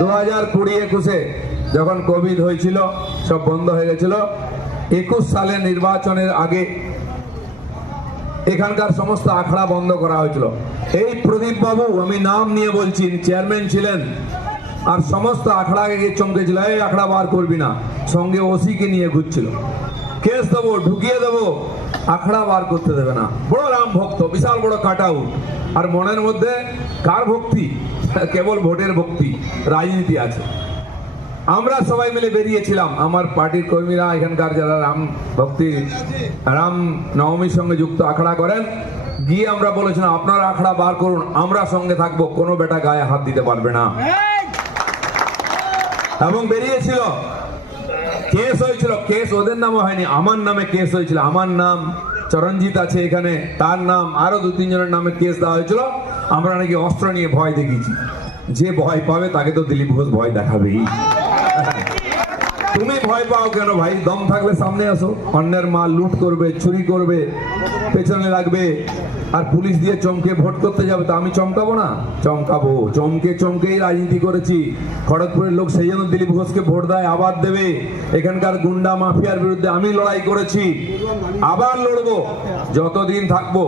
2020-21 যখন কোভিড হয়েছিল, সব বন্ধ হয়ে গেছিল। 21 সালে নির্বাচনের আগে এখানকার সমস্ত আখড়া বন্ধ করা হয়েছিল। এই প্রদীপ বাবু, আমি নাম নিয়ে বলছি, চেয়ারম্যান ছিলেন, আর সমস্ত আখড়াকে গিয়ে চমকেছিল, এই আখড়া বার করবি না, সঙ্গে ওসিকে নিয়ে ঘুরছিল, কেস দেবো, ঢুকিয়ে দেবো, আখড়া বার করতে দেবে না। বড় রাম ভক্ত, বিশাল বড় কাট আউট। আর মনের মধ্যে কার ভক্তি? কেবল ভোটের ভক্তি, রাজনীতি আছে। আমরা সবাই মিলে বেরিয়েছিলাম, আমার পার্টির কর্মীরা, এখানকার যারা রাম ভক্তি, রাম নবমীর সঙ্গে যুক্ত আখড়া করেন, গিয়ে আমরা বলেছিলাম আপনারা আখড়া বার করুন, আমরা সঙ্গে থাকবো, কোনো বেটা গায়ে হাত দিতে পারবে না। এবং বেরিয়েছিল, কেস হয়েছিল, কেস ওদের নামে হয়নি, আমার নামে কেস হয়েছিল। আমার নাম চরণজিৎ আছে এখানে, তার নাম, আরো 2-3 জনের নামে কেস দেওয়া হয়েছিল। আমরা নাকি অস্ত্র নিয়ে ভয় দেখিয়েছি। যে ভয় পাবে তাকে তো দিলীপ ঘোষ ভয় দেখাবেই। তুমি ভয় পাও কেন ভাই? দম থাকলে সামনে আসো। অন্যের মাল লুট করবে, চুরি করবে, পেছনে লাগবে, আর পুলিশ দিয়ে চমকে ভোট করতে যাবে, তো আমি চমকাবো না? চমকাবো। চমকে চমকেই রাজনীতি করেছি। খড়গপুরের লোক সেই জন্য দিলীপ ঘোষকে ভোট দেয়, আবার দেবে। এখানকার গুন্ডা মাফিয়ার বিরুদ্ধে আমি লড়াই করেছি, আবার লড়বো যতদিন থাকবো।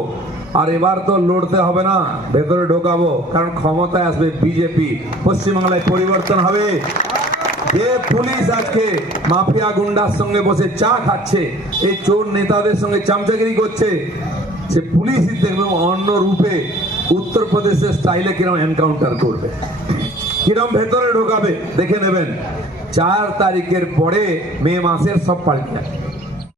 আর এবার তো লড়তে হবে না, ভেতরে ঢোকাবো, কারণ ক্ষমতায় আসবে বিজেপি, পশ্চিমবাংলায় পরিবর্তন হবে। যে পুলিশ আজকে মাফিয়া গুন্ডার সঙ্গে বসে চা খাচ্ছে, এই চোর নেতাদের সঙ্গে চামচাগিরি করছে, সে পুলিশই দেখবে অন্য রূপে উত্তরপ্রদেশের স্টাইলে কিরম এনকাউন্টার করবে, কিরম ভেতরে ঢোকাবে, দেখে নেবেন। 4 তারিখের পরে মে মাসের সব পাল্টে যাবে।